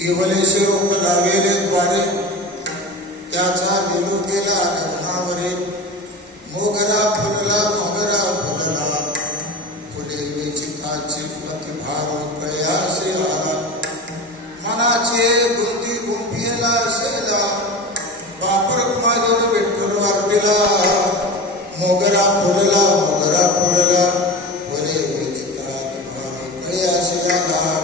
इवलेशे रोप लावेले द्वारे त्याचा विलू केला गगनावरे मोगरा फुलला फुले विचिताची प्रतिभार कळयासे आला मनाचे गुंती गुंफिला शेला बापर माझ्यावर विठ्ठल वारपिला मोगरा फुलला फुले विचिताची भार कळयासे आला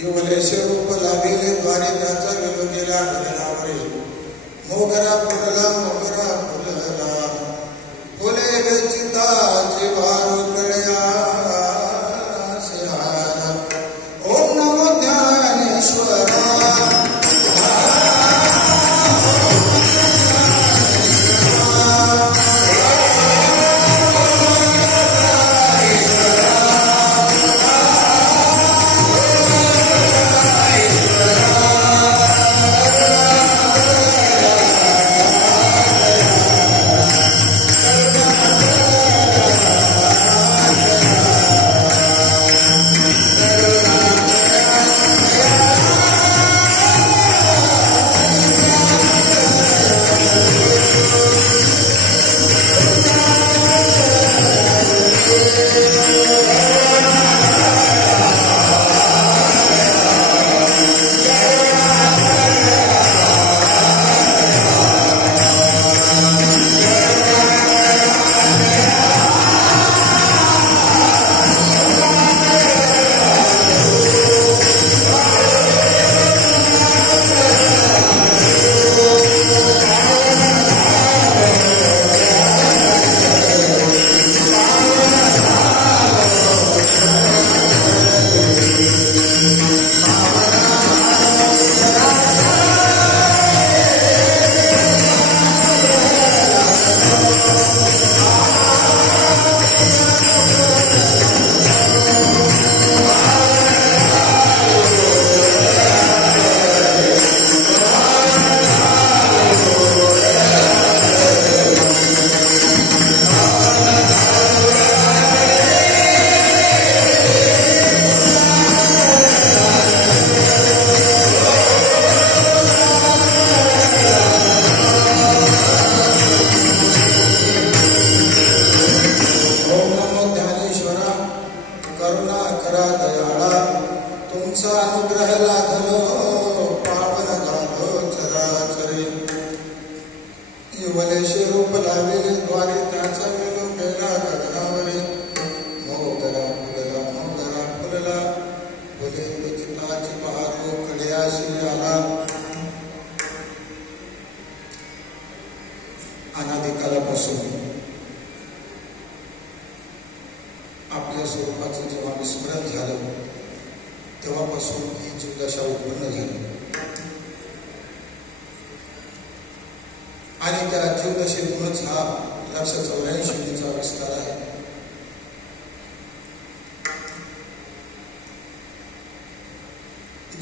इवलेशे रोप लाविले द्वारे त्याचा विलू केला गगनावरे मोगरा फुलला फुले विचिताची भार कळयासे आला ओम नमो ज्ञानेश्वरा लाधलो पावन गाधो चराचरी युवलेशी रूप लाविले द्वारे त्याचा वेलो गेला गगनावरी मोगरा फुलला फुले चिताची बहारो कड्याशी आला अनादिकालापासून आपल्या स्वरूपाचं जेव्हा विस्मरण झालं तेव्हापासून ही जीवदशा उत्पन्न झाली आणि त्या जीवदशेतूनच हा 184 विस्तार आहे.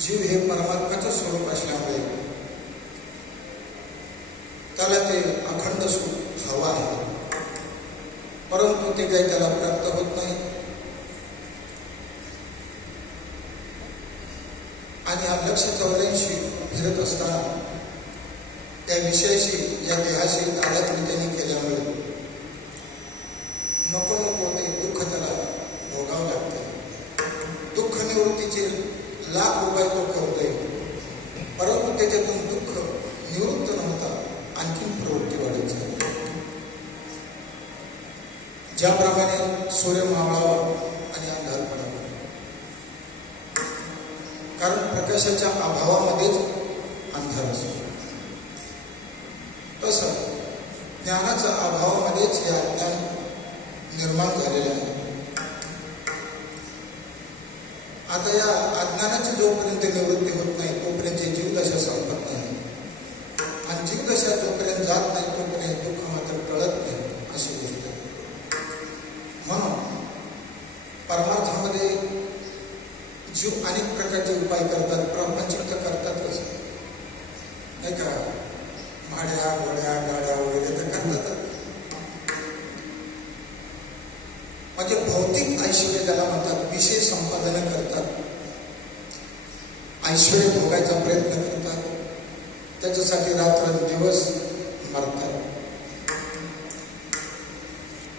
जीव हे परमात्म्याचं स्वरूप असल्यामुळे त्याला ते अखंड सुख हवं आहे, परंतु ते काही त्याला प्राप्त होत नाही. आणि हा 184 फिरत असताना त्या विषयाशी या देहाशी तादात्म्य त्यांनी केल्यामुळे नको नको ते दुःख त्याला भोगावं लागते. दुःख निवृत्तीचे लाख उपाय तो करतोय, परंतु त्याच्यातून दुःख निवृत्त नव्हता, आणखीन प्रवृत्ती वाढत झाली. ज्याप्रमाणे सूर्य मावळावा आणि अंधार पडावा, कारण प्रकाशाच्या अभावामध्येच अंधार असतो, तसं ज्ञानाच्या अभावामध्येच हे अज्ञान निर्माण झालेले आहे. आता या अज्ञानाची जोपर्यंत निवृत्ती होत नाही तोपर्यंत जीवदशा संपत नाही, आणि जीवदशा जोपर्यंत जात नाही तोपर्यंत दुःख मात्र कळत नाही, अशी गोष्ट आहे. म्हणून परमार्थामध्ये जीव अनेक प्रकारचे उपाय करतात, प्रापंचिक तर करतातच नाही का, भाड्या घोड्या गाड्या वगैरे तर करतात. म्हणजे भौतिक ऐश्वर्य ज्याला म्हणतात, विषय संपादन करतात, ऐश्वर्य भोगायचा प्रयत्न करतात, त्याच्यासाठी रात्रंदिवस मरतात.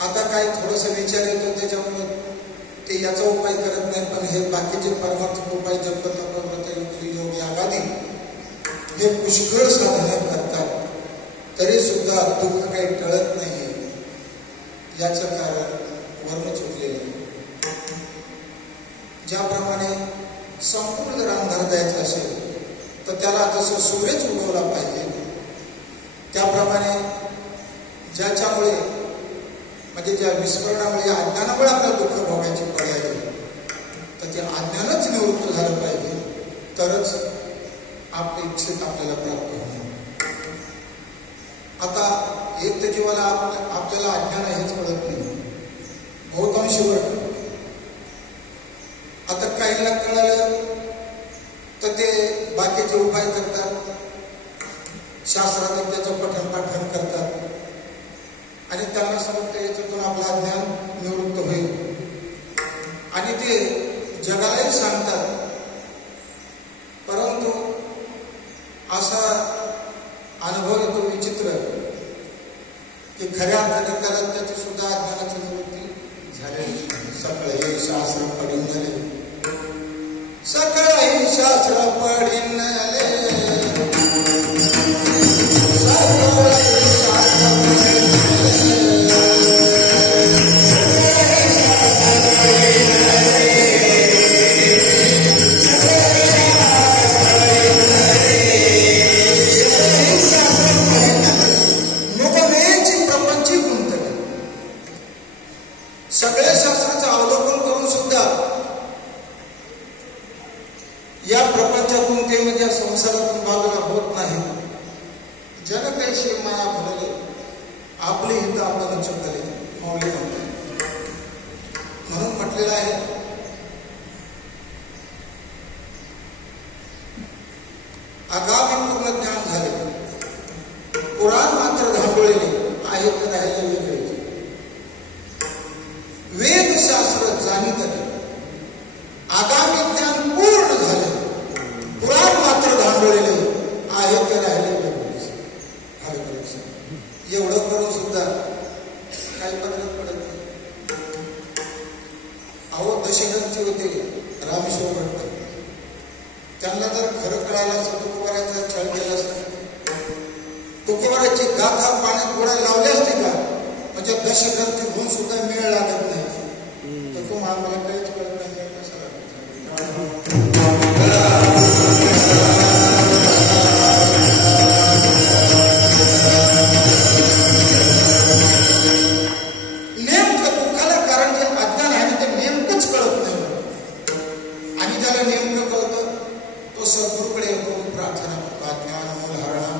आता काय थोडस विचार येतो त्याच्यामुळे ते याचा उपाय करत नाही, पण हे बाकीचे परमार्थिक उपाय जप योग यागादी हे पुष्कळ साधनं करतात, तरी सुद्धा दुःख काही टळत नाही. याचं कारण वर्ण चुकलेलं आहे. ज्याप्रमाणे संपूर्ण जर अंधार द्यायचा असेल तर त्याला जसं सूर्यच उगवला पाहिजे, त्याप्रमाणे ज्याच्यामुळे म्हणजे ज्या विस्मरणामुळे अज्ञानामुळे आपल्याला दुःख भोगायची पर्याय आहे, तर ते अज्ञानच निवृत्त झालं पाहिजे, तरच आपल्या इच्छित आपल्याला प्राप्त होणार. आता एक तर जीवाला आपल्याला अज्ञान हेच कळत नाही, बहुतांशी वर्ग. आता काहींना कळलं तर ते बाकीचे उपाय करतात, शास्त्रात त्याचं पठण पाठन करतात, आणि त्यांना समजतं याच्यातून आपलं अज्ञान निवृत्त होईल, आणि ते जगालाही सांगतात. परंतु असा अनुभव येतो विचित्र की खऱ्या अर्थाने त्याला त्याची सुद्धा अज्ञानाची निवृत्ती झालेली. सकळ शास्त्र पडिनले, सकळ शास्त्र पडिनले, सगळ्या शास्त्राचं अवलोकन करून सुद्धा या प्रपंचातून ते म्हणजे संसारातून बाजूला होत नाही. जन कैशी माया भरले, आपले हित आपण चुकले, माऊली म्हणतात. म्हणून म्हटलेलं आहे, आगामी पूर्ण ज्ञान झाले, पुराण मात्र धांडोळले आहे, तर राहिले वेगळे. वेदशास्त्र जाणीत आगामी ज्ञान पूर्ण झाले, पुराण मात्र धांडोळले आहे, ते राहिले वेगळे. एवढं करून सुद्धा काही फरक पडत नाही. अहो दशरथजी होते रामेश्वर भट्ट, त्यांना त्यांना जर खरं कळायला असतं तुकोबाराचा छळ केला असता, तुकोबाराची गाथा पाण्यात गोळ्या लावल्या असते का? म्हणजे दशग्रंथी होऊन सुद्धा मेळ लागत नाही. तर तो आम्हाला काहीच कळत नाही. नेमकं दुःखाला कारण जे अज्ञान आहे ना ते नेमकंच कळत नाही. आणि ज्याला नेमकं कळतं तो सद्गुरूकडे येतो, प्रार्थना करतो. ज्ञानमूल हरण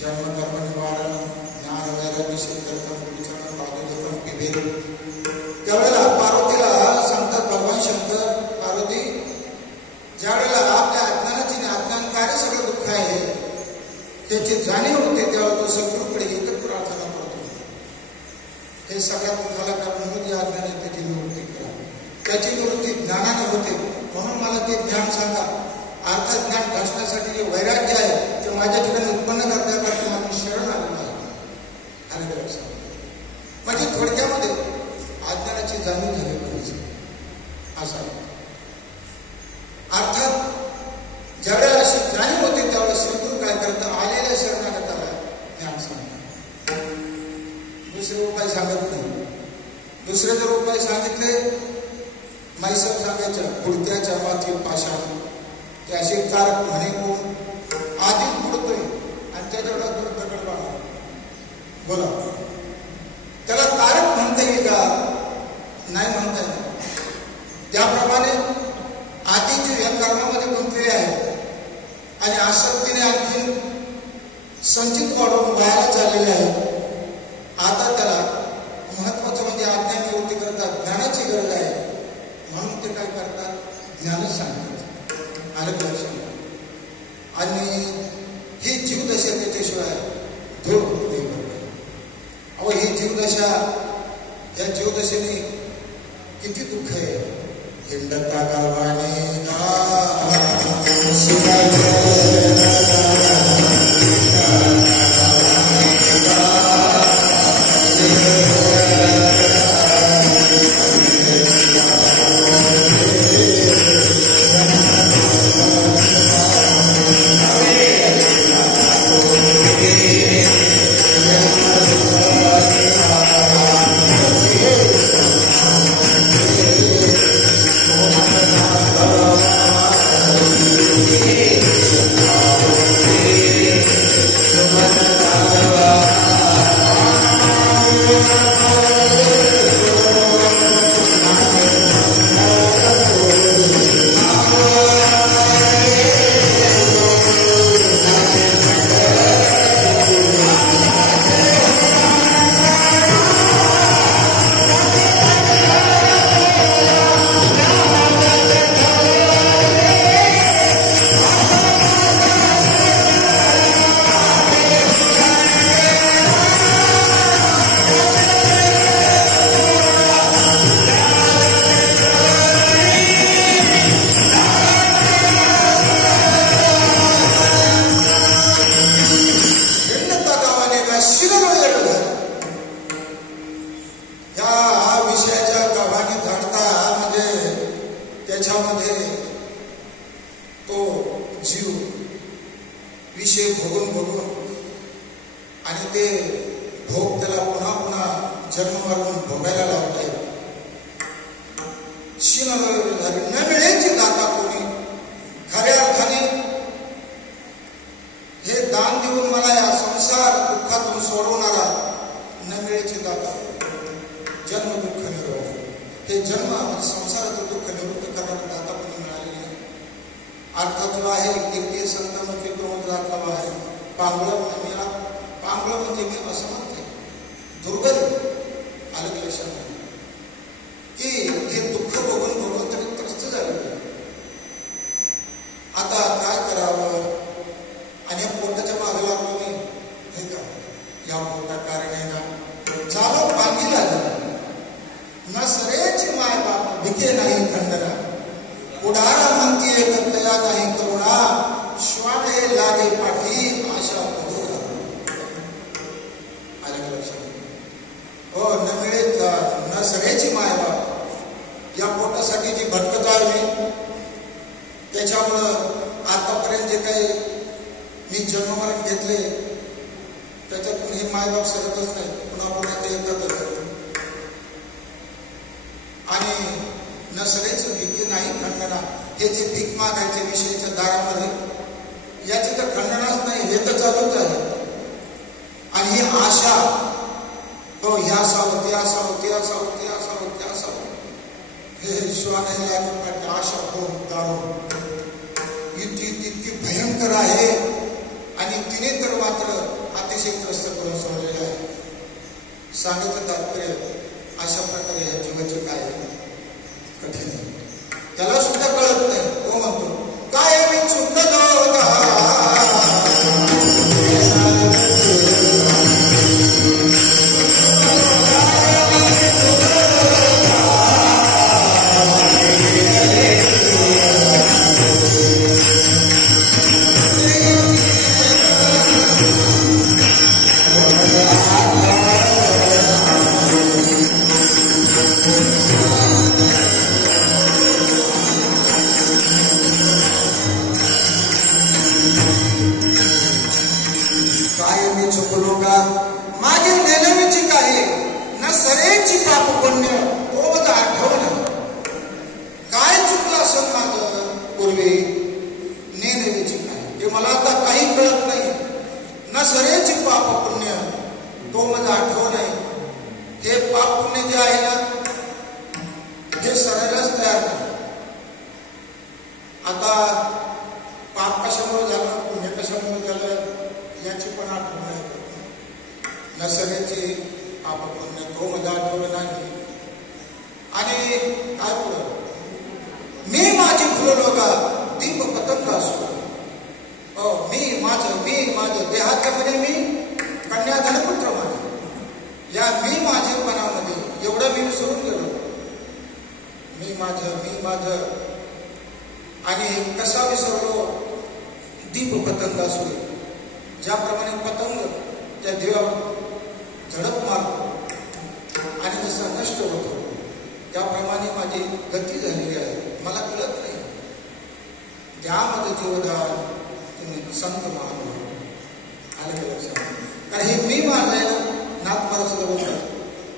जन्म कर्म निवारण ज्ञान वैराग्य सिद्धर्थम विचारण पादोदकम पिबेल. त्यावेळेला पार्वतीला सांगतात भगवान शंकर, पार्वती ज्या वेळेला आपल्या अज्ञानाची अज्ञानकारी सगळं दुःख आहे त्याची जाणीव होते तेव्हा तो सद्गुरूकडे एकच प्रार्थना करतो, हे सगळ्या दुःखाला कारण म्हणून या अज्ञानाने त्याची निवृत्ती करा. त्याची निवृत्ती ज्ञानाने होते म्हणून मला ते ज्ञान सांगा. अर्थात ज्ञान घासण्यासाठी जे वैराग्य आहे ते माझ्या ठिकाणी उत्पन्न करण्याकरता मला शरण आलेलं आहे. आलं लक्षात? म्हणजे थोडक्यामध्ये अज्ञानाची जाणीव झाली पाहिजे असा. अर्थात ज्यावेळेला अशी जाणीव होते त्यावेळेस सद्गुरू काय करतात, आलेल्या शरणागताला ज्ञान सांगतात. दुसरे उपाय सांगत नाही. दुसरे जर उपाय सांगितले मैसर सांगायच्या पुढत्याच्या माथी पाषाण ते असे कारक म्हणे कोण आधीच बुडतोय आणि त्याच्या डोक्यावर दगड बाळा बोला. त्याला कारक म्हणता येईल का? नाही म्हणता येईल. त्याप्रमाणे आधी जे या कर्मामध्ये गुंतलेले आहेत आणि आसक्तीने आणखी संचित वाढवून वायाला चाललेले आहेत, आता त्याला महत्वाचं म्हणजे अज्ञान निवृत्ती करतात. ज्ञानाची गरज आहे म्हणून ते काय करतात, ज्ञानच सांगतात. आलं लक्षात? आणि ही जीवदशा त्याच्याशिवाय दूर नाही. अहो ही जीवदशा, या जीवदशेने किती दुःख आहे. हिंडता गावाने विषय भोगून भोगून आणि ते भोग त्याला पुन्हा पुन्हा जन्म मारून भोगायला लावताय. न मिळेची दाता कोणी खऱ्या अर्थाने हे दान देऊन मला या संसार दुःखातून सोडवणारा न मिळेची दाता जन्म दुःख निर्वाह हे जन्म संसाराचं दुःख निवृत्त करणारा दाता कोणी मिळालेले नाही. अर्थात जो आहे कीर्ती संतमुखी तो दाखवा आहे पांगळ म्हणजे मी असं म्हणते दुर्बल. आलं लक्षात की हे दुःख बघून बघून तरी त्रस्त झालं. आता काय करावं आणि या पोटाच्या मागे लागलो मी हे का या पोटा कारण ना झालं पांगी लागलं ना सरेची माय बाप भिके नाही खंडना पुढारा म्हणती तया नाही करुणा श्वाने लागे पाठी आशा बघू. आलं लक्षात? हो न मिळे न सगळ्याची माय बाप या पोटासाठी जी भटकत आहे मी त्याच्यामुळं काही मी जन्ममरण घेतले त्याच्यातून हे मायबाप सरतच नाही, पुन्हा पुन्हा ते येतातच. आणि नसलेच भीती नाही खंडना, हे जे भीक मागायचे विषयाच्या दारामध्ये याची तर खंडनाच नाही, हे तर चालूच आहे. आणि ही आशा, हो हे असावं ते असावं ते असावं ते असावं ते असावं, हे शिवाने आशा हो दारू इतकी भयंकर आहे. आणि तिने तर मात्र अतिशय त्रस्त करून सोडलेलं आहे. सांगायचं तात्पर्य अशा प्रकारे या जीवाचे काय कठीण आहे, त्याला सुद्धा कळत नाही. तो म्हणतो काय मी चुकलो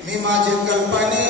मी माझे कल्पने